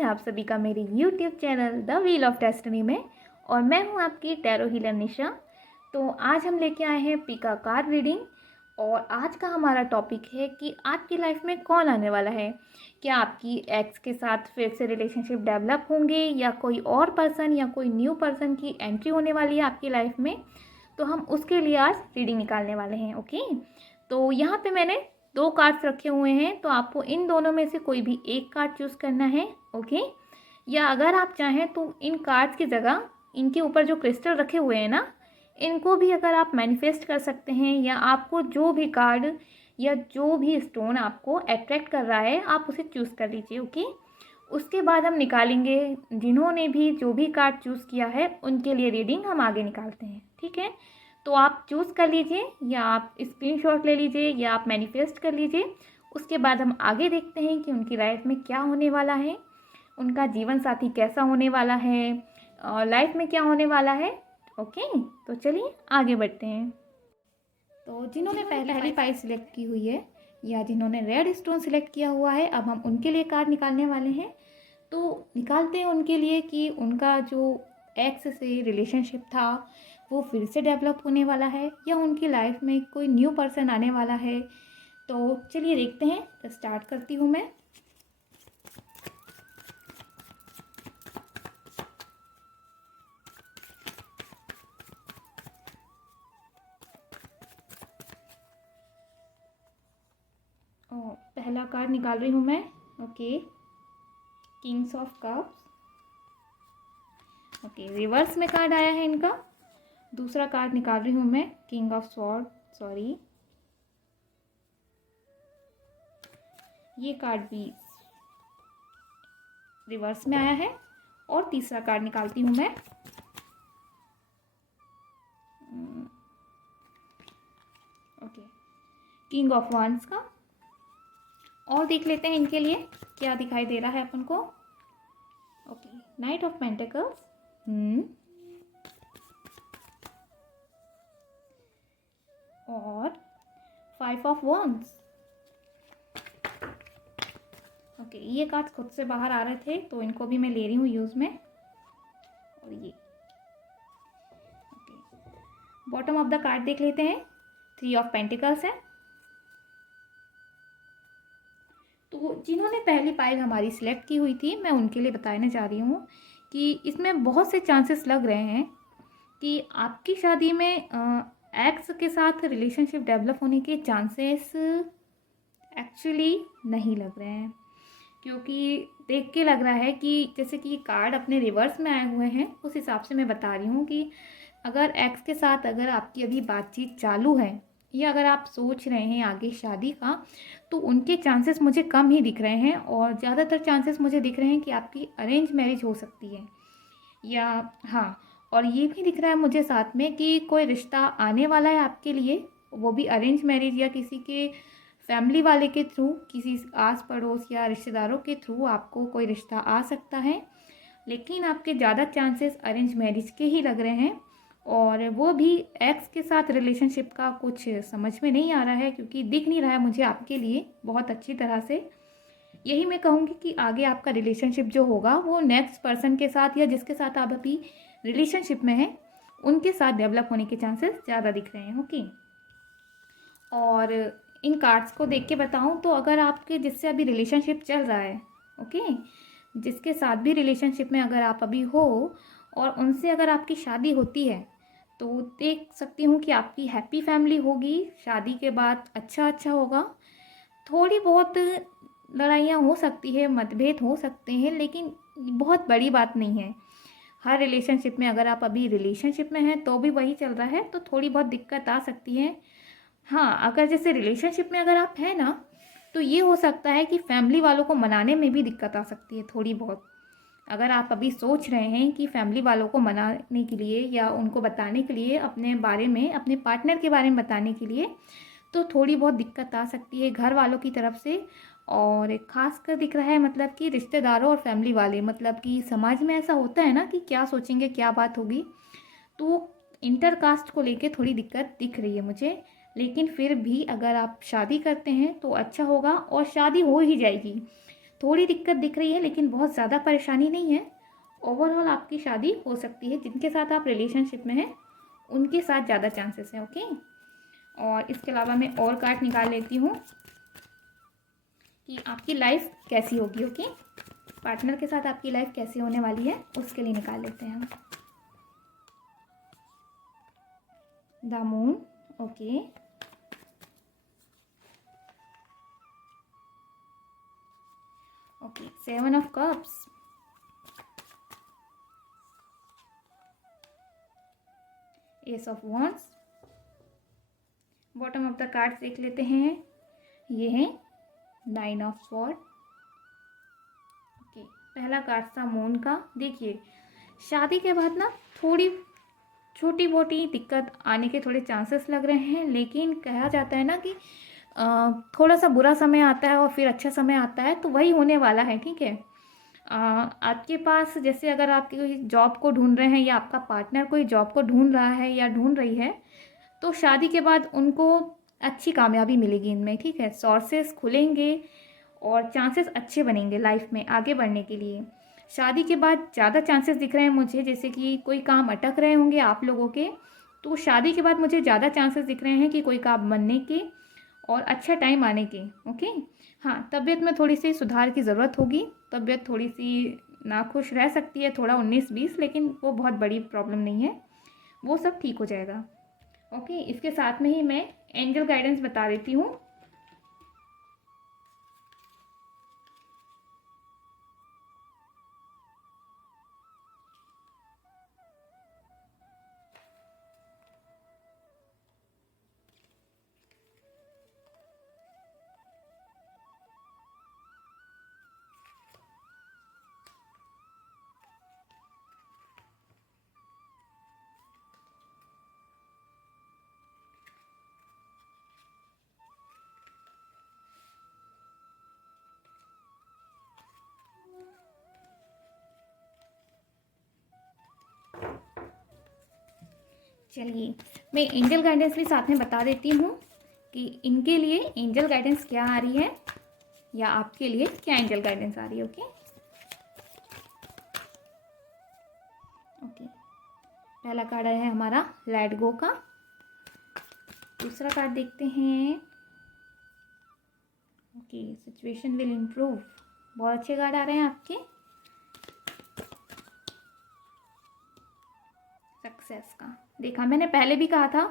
है आप सभी का मेरे YouTube channel the wheel of destiny में। और मैं हूं आपकी टैरो हीलर निशा। तो आज हम लेके आए हैं पिका कार्ड रीडिंग। और आज का हमारा टॉपिक है कि आपकी लाइफ में कौन आने वाला है। क्या आपकी एक्स के साथ फिर से रिलेशनशिप डेवलप होंगे, या कोई और पर्सन या कोई न्यू पर्सन की एंट्री होने वाली है आपकी लाइफ में। तो हम उसके लिए आज रीडिंग निकालने वाले हैं। ओके, तो यहाँ पे मैंने 2 कार्ड्स रखे हुए हैं, तो आपको इन दोनों में से कोई भी एक कार्ड चूज़ करना है। ओके, या अगर आप चाहें तो इन कार्ड्स की जगह इनके ऊपर जो क्रिस्टल रखे हुए हैं ना, इनको भी अगर आप मैनिफेस्ट कर सकते हैं, या आपको जो भी कार्ड या जो भी स्टोन आपको अट्रैक्ट कर रहा है आप उसे चूज़ कर लीजिए। ओके, उसके बाद हम निकालेंगे जिन्होंने भी जो भी कार्ड चूज़ किया है उनके लिए रीडिंग हम आगे निकालते हैं। ठीक है, तो आप चूज़ कर लीजिए, या आप स्क्रीनशॉट ले लीजिए, या आप मैनिफेस्ट कर लीजिए। उसके बाद हम आगे देखते हैं कि उनकी लाइफ में क्या होने वाला है, उनका जीवन साथी कैसा होने वाला है, और लाइफ में क्या होने वाला है। ओके, तो चलिए आगे बढ़ते हैं। तो जिन्होंने पहली पाई सिलेक्ट की हुई है, या जिन्होंने रेड स्टोन सिलेक्ट किया हुआ है, अब हम उनके लिए कार्ड निकालने वाले हैं। तो निकालते हैं उनके लिए कि उनका जो एक्स से रिलेशनशिप था वो फिर से डेवलप होने वाला है, या उनकी लाइफ में कोई न्यू पर्सन आने वाला है। तो चलिए देखते हैं। तो स्टार्ट करती हूँ मैं। पहला कार्ड निकाल रही हूँ मैं। Okay, Kings of cups. Okay, reverse में कार्ड आया है इनका। दूसरा कार्ड निकाल रही हूँ मैं, किंग ऑफ स्वॉर्ड। सॉरी, ये कार्ड भी रिवर्स में आया है। और तीसरा कार्ड निकालती हूँ मैं। ओके, किंग ऑफ वांड्स का। और देख लेते हैं इनके लिए क्या दिखाई दे रहा है अपन को। Okay, night of pentacles. और 5 ऑफ wands। ओके, ये कार्ड्स खुद से बाहर आ रहे थे तो इनको भी मैं ले रही हूँ यूज़ में। और ये okay, bottom of the card देख लेते हैं। 3 ऑफ पेंटिकल्स है। तो जिन्होंने पहली पाइल हमारी सिलेक्ट की हुई थी, मैं उनके लिए बताने जा रही हूँ कि इसमें बहुत से चांसेस लग रहे हैं कि आपकी शादी में एक्स के साथ रिलेशनशिप डेवलप होने के चांसेस एक्चुअली नहीं लग रहे हैं। क्योंकि देख के लग रहा है कि जैसे कि कार्ड अपने रिवर्स में आए हुए हैं, उस हिसाब से मैं बता रही हूँ कि अगर एक्स के साथ अगर आपकी अभी बातचीत चालू है, या अगर आप सोच रहे हैं आगे शादी का, तो उनके चांसेस मुझे कम ही दिख रहे हैं। और ज़्यादातर चांसेस मुझे दिख रहे हैं कि आपकी अरेंज मैरिज हो सकती है। या हाँ, और ये भी दिख रहा है मुझे साथ में कि कोई रिश्ता आने वाला है आपके लिए, वो भी अरेंज मैरिज, या किसी के फैमिली वाले के थ्रू, किसी आस पड़ोस या रिश्तेदारों के थ्रू आपको कोई रिश्ता आ सकता है। लेकिन आपके ज़्यादा चांसेस अरेंज मैरिज के ही लग रहे हैं। और वो भी एक्स के साथ रिलेशनशिप का कुछ समझ में नहीं आ रहा है, क्योंकि दिख नहीं रहा है मुझे आपके लिए बहुत अच्छी तरह से। यही मैं कहूँगी कि आगे आपका रिलेशनशिप जो होगा वो नेक्स्ट पर्सन के साथ, या जिसके साथ आप अभी रिलेशनशिप में हैं, उनके साथ डेवलप होने के चांसेस ज़्यादा दिख रहे हैं। ओके, और इन कार्ड्स को देख के बताऊँ तो अगर आपके जिससे अभी रिलेशनशिप चल रहा है, ओके, जिसके साथ भी रिलेशनशिप में अगर आप अभी हो और उनसे अगर आपकी शादी होती है, तो देख सकती हूँ कि आपकी हैप्पी फैमिली होगी। शादी के बाद अच्छा होगा। थोड़ी बहुत लड़ाइयाँ हो सकती है, मतभेद हो सकते हैं, लेकिन बहुत बड़ी बात नहीं है। हर रिलेशनशिप में अगर आप अभी रिलेशनशिप में हैं तो भी वही चल रहा है, तो थोड़ी बहुत दिक्कत आ सकती है। हाँ, अगर जैसे रिलेशनशिप में अगर आप हैं ना, तो ये हो सकता है कि फैमिली वालों को मनाने में भी दिक्कत आ सकती है थोड़ी बहुत। अगर आप अभी सोच रहे हैं कि फैमिली वालों को मनाने के लिए, या उनको बताने के लिए अपने बारे में, अपने पार्टनर के बारे में बताने के लिए, तो थोड़ी बहुत दिक्कत आ सकती है घर वालों की तरफ से। और खास कर दिख रहा है मतलब कि रिश्तेदारों और फैमिली वाले, मतलब कि समाज में ऐसा होता है ना कि क्या सोचेंगे, क्या बात होगी, तो इंटरकास्ट को लेके थोड़ी दिक्कत दिख रही है मुझे। लेकिन फिर भी अगर आप शादी करते हैं तो अच्छा होगा, और शादी हो ही जाएगी। थोड़ी दिक्कत दिख रही है लेकिन बहुत ज़्यादा परेशानी नहीं है। ओवरऑल आपकी शादी हो सकती है। जिनके साथ आप रिलेशनशिप में हैं उनके साथ ज़्यादा चांसेस हैं। ओके, और इसके अलावा मैं और कार्ड निकाल लेती हूँ कि आपकी लाइफ कैसी होगी। ओके, पार्टनर के साथ आपकी लाइफ कैसी होने वाली है उसके लिए निकाल लेते हैं हम। The moon, okay, okay, 7 of cups, S of wands. Bottom of the cards देख लेते हैं। ये है 9 ऑफ स्वॉर्ड। ओके, पहला कार्ड था मून का। देखिए, शादी के बाद ना थोड़ी छोटी मोटी दिक्कत आने के थोड़े चांसेस लग रहे हैं, लेकिन कहा जाता है ना कि थोड़ा सा बुरा समय आता है और फिर अच्छा समय आता है, तो वही होने वाला है। ठीक है, आपके पास जैसे अगर आप कोई जॉब को ढूंढ रहे हैं या आपका पार्टनर कोई जॉब को ढूंढ रहा है या ढूंढ रही है, तो शादी के बाद उनको अच्छी कामयाबी मिलेगी इनमें। ठीक है, सोर्सेस खुलेंगे और चांसेस अच्छे बनेंगे लाइफ में आगे बढ़ने के लिए। शादी के बाद ज़्यादा चांसेस दिख रहे हैं मुझे, जैसे कि कोई काम अटक रहे होंगे आप लोगों के, तो शादी के बाद मुझे ज़्यादा चांसेस दिख रहे हैं कि कोई काम बनने के और अच्छा टाइम आने के। ओके, हाँ, तबीयत में थोड़ी सी सुधार की ज़रूरत होगी। तबीयत थोड़ी सी नाखुश रह सकती है, थोड़ा 19-20, लेकिन वो बहुत बड़ी प्रॉब्लम नहीं है, वो सब ठीक हो जाएगा। ओके, इसके साथ में ही मैं एंजल गाइडेंस बता देती हूँ। चलिए, मैं एंजल गाइडेंस भी साथ में बता देती हूँ कि इनके लिए एंजल गाइडेंस क्या आ रही है या आपके लिए क्या एंजल गाइडेंस आ रही है। ओके, ओके, पहला कार्ड है हमारा लेट गो का। दूसरा कार्ड देखते हैं। Okay, situation will improve. बहुत अच्छे कार्ड आ रहे हैं आपके। सक्सेस का देखा, मैंने पहले भी कहा था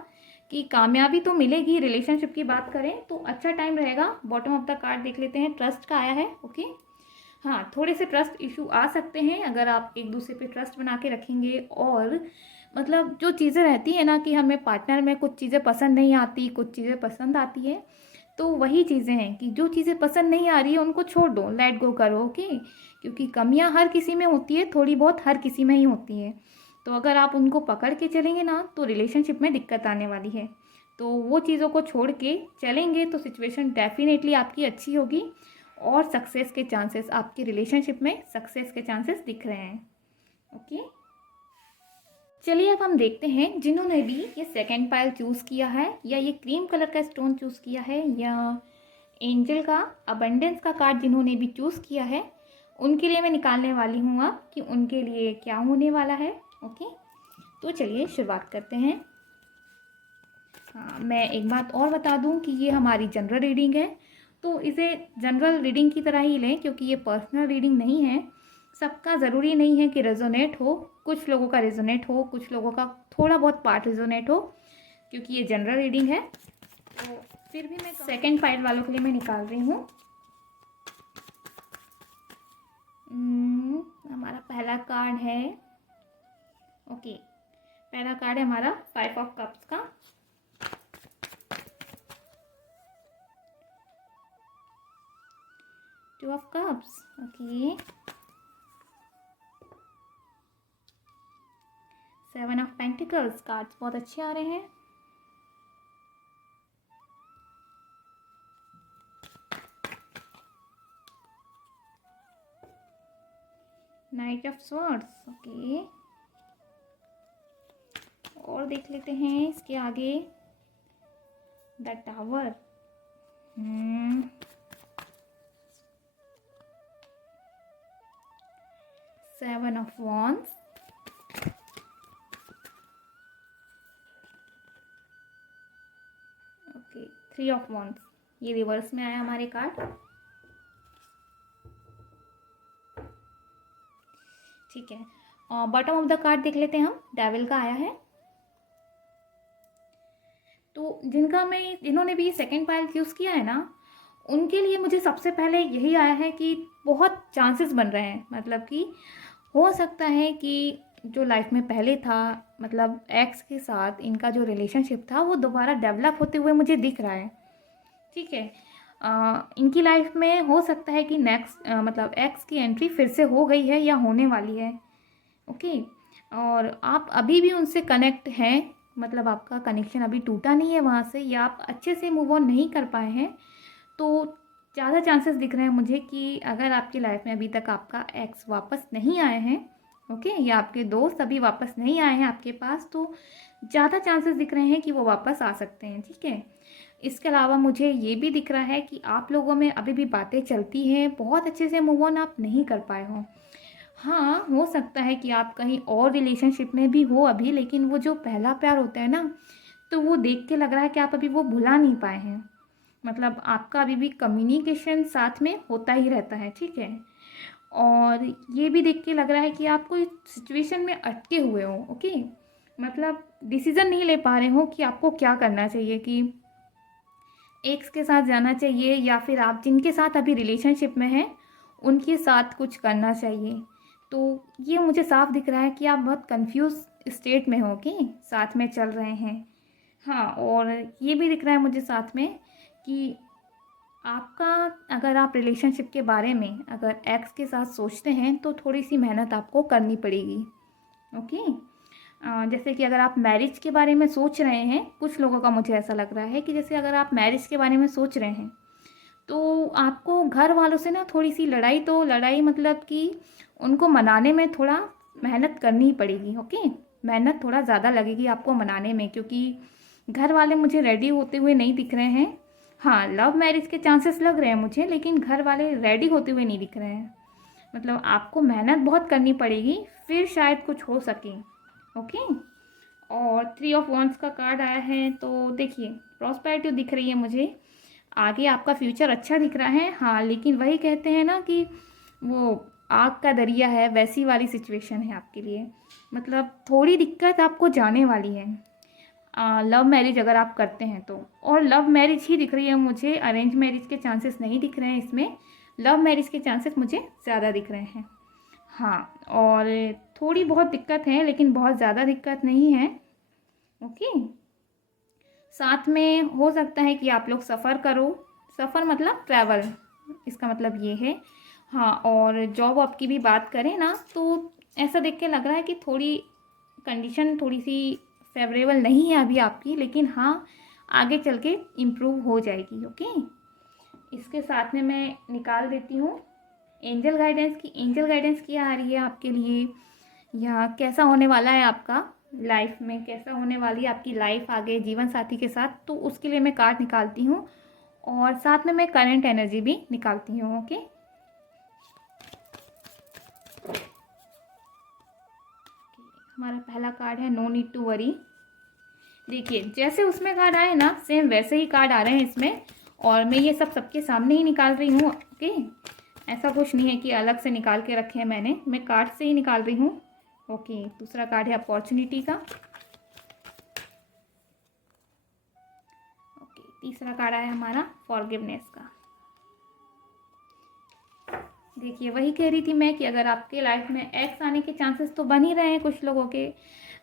कि कामयाबी तो मिलेगी। रिलेशनशिप की बात करें तो अच्छा टाइम रहेगा। बॉटम ऑफ द कार्ड देख लेते हैं, ट्रस्ट का आया है। ओके, हाँ, थोड़े से ट्रस्ट इशू आ सकते हैं अगर आप एक दूसरे पे ट्रस्ट बना के रखेंगे। और मतलब जो चीज़ें रहती है ना कि हमें पार्टनर में कुछ चीज़ें पसंद नहीं आती, कुछ चीज़ें पसंद आती है, तो वही चीज़ें हैं कि जो चीज़ें पसंद नहीं आ रही है उनको छोड़ दो, लेट गो करो। ओके, क्योंकि कमियां हर किसी में होती है, थोड़ी बहुत हर किसी में ही होती है। तो अगर आप उनको पकड़ के चलेंगे ना तो रिलेशनशिप में दिक्कत आने वाली है। तो वो चीज़ों को छोड़ के चलेंगे तो सिचुएशन डेफिनेटली आपकी अच्छी होगी और सक्सेस के चांसेस, आपकी रिलेशनशिप में सक्सेस के चांसेस दिख रहे हैं। ओके, चलिए अब हम देखते हैं जिन्होंने भी ये सेकंड पाइल चूज़ किया है या ये क्रीम कलर का स्टोन चूज़ किया है या एंजल का अबंडेंस का कार्ड जिन्होंने भी चूज़ किया है, उनके लिए मैं निकालने वाली हूँ अब कि उनके लिए क्या होने वाला है। ओके, तो चलिए शुरुआत करते हैं। हाँ, मैं एक बात और बता दूं कि ये हमारी जनरल रीडिंग है, तो इसे जनरल रीडिंग की तरह ही लें क्योंकि ये पर्सनल रीडिंग नहीं है। सबका ज़रूरी नहीं है कि रेजोनेट हो, कुछ लोगों का रेजोनेट हो, कुछ लोगों का थोड़ा बहुत पार्ट रेजोनेट हो, क्योंकि ये जनरल रीडिंग है। तो फिर भी मैं सेकंड पाइल वालों के लिए मैं निकाल रही हूँ। हमारा पहला कार्ड है, ओके, पहला कार्ड है हमारा 5 ऑफ कप्स का। Two of cups, okay, 7 of pentacles. Cards बहुत अच्छे आ रहे हैं। नाइट ऑफ स्वॉर्ड्स, ओके, और देख लेते हैं इसके आगे the tower. Seven of wands, okay, three of wands, ये रिवर्स में आया हमारे कार्ड। ठीक है, और बॉटम ऑफ द कार्ड देख लेते हैं हम, डेविल का आया है। तो जिन्होंने भी सेकंड पाइल चूज़ किया है ना, उनके लिए मुझे सबसे पहले यही आया है कि बहुत चांसेस बन रहे हैं, मतलब कि हो सकता है कि जो लाइफ में पहले था, मतलब एक्स के साथ इनका जो रिलेशनशिप था वो दोबारा डेवलप होते हुए मुझे दिख रहा है। ठीक है, इनकी लाइफ में हो सकता है कि नेक्स्ट मतलब एक्स की एंट्री फिर से हो गई है या होने वाली है। ओके, और आप अभी भी उनसे कनेक्ट हैं, मतलब आपका कनेक्शन अभी टूटा नहीं है वहाँ से, या आप अच्छे से मूव ऑन नहीं कर पाए हैं। तो ज़्यादा चांसेस दिख रहे हैं मुझे कि अगर आपकी लाइफ में अभी तक आपका एक्स वापस नहीं आए हैं, ओके, या आपके दोस्त अभी वापस नहीं आए हैं आपके पास, तो ज़्यादा चांसेस दिख रहे हैं कि वो वापस आ सकते हैं। ठीक है, इसके अलावा मुझे ये भी दिख रहा है कि आप लोगों में अभी भी बातें चलती हैं, बहुत अच्छे से मूव ऑन आप नहीं कर पाए हो। हाँ, हो सकता है कि आप कहीं और रिलेशनशिप में भी हो अभी, लेकिन वो जो पहला प्यार होता है ना, तो वो देख के लग रहा है कि आप अभी वो भुला नहीं पाए हैं। मतलब आपका अभी भी कम्युनिकेशन साथ में होता ही रहता है। ठीक है, और ये भी देख के लग रहा है कि आप कोई सिचुएशन में अटके हुए हो। ओके, मतलब डिसीज़न नहीं ले पा रहे हो कि आपको क्या करना चाहिए, कि एक्स के साथ जाना चाहिए या फिर आप जिनके साथ अभी रिलेशनशिप में हैं उनके साथ कुछ करना चाहिए। तो ये मुझे साफ दिख रहा है कि आप बहुत कंफ्यूज स्टेट में हो कि साथ में चल रहे हैं। हाँ, और ये भी दिख रहा है मुझे साथ में कि आपका, अगर आप रिलेशनशिप के बारे में अगर एक्स के साथ सोचते हैं तो थोड़ी सी मेहनत आपको करनी पड़ेगी। ओके, जैसे कि अगर आप मैरिज के बारे में सोच रहे हैं, कुछ लोगों का मुझे ऐसा लग रहा है कि जैसे अगर आप मैरिज के बारे में सोच रहे हैं तो आपको घर वालों से ना थोड़ी सी लड़ाई मतलब कि उनको मनाने में थोड़ा मेहनत करनी पड़ेगी। ओके, मेहनत थोड़ा ज़्यादा लगेगी आपको मनाने में, क्योंकि घर वाले मुझे रेडी होते हुए नहीं दिख रहे हैं। हाँ, लव मैरिज के चांसेस लग रहे हैं मुझे, लेकिन घर वाले रेडी होते हुए नहीं दिख रहे हैं। मतलब आपको मेहनत बहुत करनी पड़ेगी, फिर शायद कुछ हो सके। ओके, और थ्री ऑफ वॉन्ड्स का कार्ड आया है, तो देखिए प्रॉस्पेरिटी दिख रही है मुझे, आगे आपका फ्यूचर अच्छा दिख रहा है। हाँ, लेकिन वही कहते हैं ना कि वो आग का दरिया है, वैसी वाली सिचुएशन है आपके लिए। मतलब थोड़ी दिक्कत आपको जाने वाली है लव मैरिज अगर आप करते हैं तो, और लव मैरिज ही दिख रही है मुझे, अरेंज मैरिज के चांसेस नहीं दिख रहे हैं इसमें, लव मैरिज के चांसेस मुझे ज़्यादा दिख रहे हैं। हाँ, और थोड़ी बहुत दिक्कत है लेकिन बहुत ज़्यादा दिक्कत नहीं है। ओके, साथ में हो सकता है कि आप लोग सफ़र करो, सफ़र मतलब ट्रैवल, इसका मतलब ये है। हाँ, और जॉब आपकी भी बात करें ना, तो ऐसा देख के लग रहा है कि थोड़ी कंडीशन थोड़ी सी फेवरेबल नहीं है अभी आपकी, लेकिन हाँ आगे चल के इम्प्रूव हो जाएगी। ओके, इसके साथ में मैं निकाल देती हूँ एंजल गाइडेंस की। एंजल गाइडेंस क्या आ रही है आपके लिए, या कैसा होने वाला है आपका लाइफ में, कैसा होने वाली है आपकी लाइफ आगे जीवन साथी के साथ, तो उसके लिए मैं कार्ड निकालती हूँ और साथ में मैं करंट एनर्जी भी निकालती हूँ। ओके, हमारा पहला कार्ड है नो नीड टू वरी। देखिए जैसे उसमें कार्ड आए ना, सेम वैसे ही कार्ड आ रहे हैं इसमें, और मैं ये सब सबके सामने ही निकाल रही हूँ। ओके, ऐसा कुछ नहीं है कि अलग से निकाल के रखे हैं मैंने, मैं कार्ड से ही निकाल रही हूँ। ओके, दूसरा कार्ड है अपॉर्चुनिटी का। ओके, तीसरा कार्ड आया हमारा फॉरगिवनेस का। देखिए वही कह रही थी मैं कि अगर आपके लाइफ में एक्स आने के चांसेस तो बन ही रहे हैं कुछ लोगों के,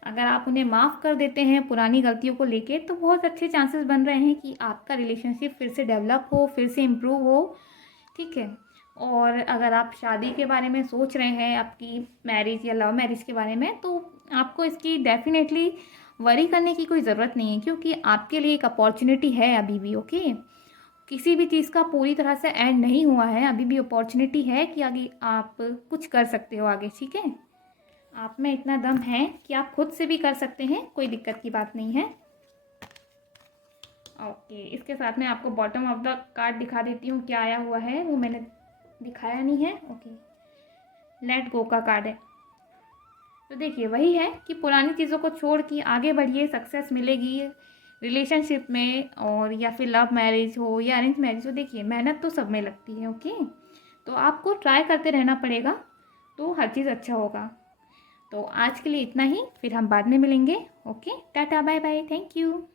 अगर आप उन्हें माफ़ कर देते हैं पुरानी गलतियों को लेके, तो बहुत अच्छे चांसेस बन रहे हैं कि आपका रिलेशनशिप फिर से डेवलप हो, फिर से इम्प्रूव हो। ठीक है, और अगर आप शादी के बारे में सोच रहे हैं, आपकी मैरिज या लव मैरिज के बारे में, तो आपको इसकी डेफिनेटली वरी करने की कोई ज़रूरत नहीं है, क्योंकि आपके लिए एक अपॉर्चुनिटी है अभी भी। ओके, किसी भी चीज़ का पूरी तरह से एंड नहीं हुआ है, अभी भी अपॉर्चुनिटी है कि आगे आप कुछ कर सकते हो आगे। ठीक है, आप में इतना दम है कि आप खुद से भी कर सकते हैं, कोई दिक्कत की बात नहीं है। ओके, इसके साथ में आपको बॉटम ऑफ द कार्ड दिखा देती हूँ क्या आया हुआ है, वो मैंने दिखाया नहीं है। ओके, लेट गो का कार्ड है। तो देखिए वही है कि पुरानी चीज़ों को छोड़ के आगे बढ़िए, सक्सेस मिलेगी रिलेशनशिप में, और या फिर लव मैरिज हो या अरेंज मैरिज हो। देखिए मेहनत तो सब में लगती है, ओके। तो आपको ट्राई करते रहना पड़ेगा, तो हर चीज़ अच्छा होगा। तो आज के लिए इतना ही, फिर हम बाद में मिलेंगे। Okay, tata bye bye, thank you.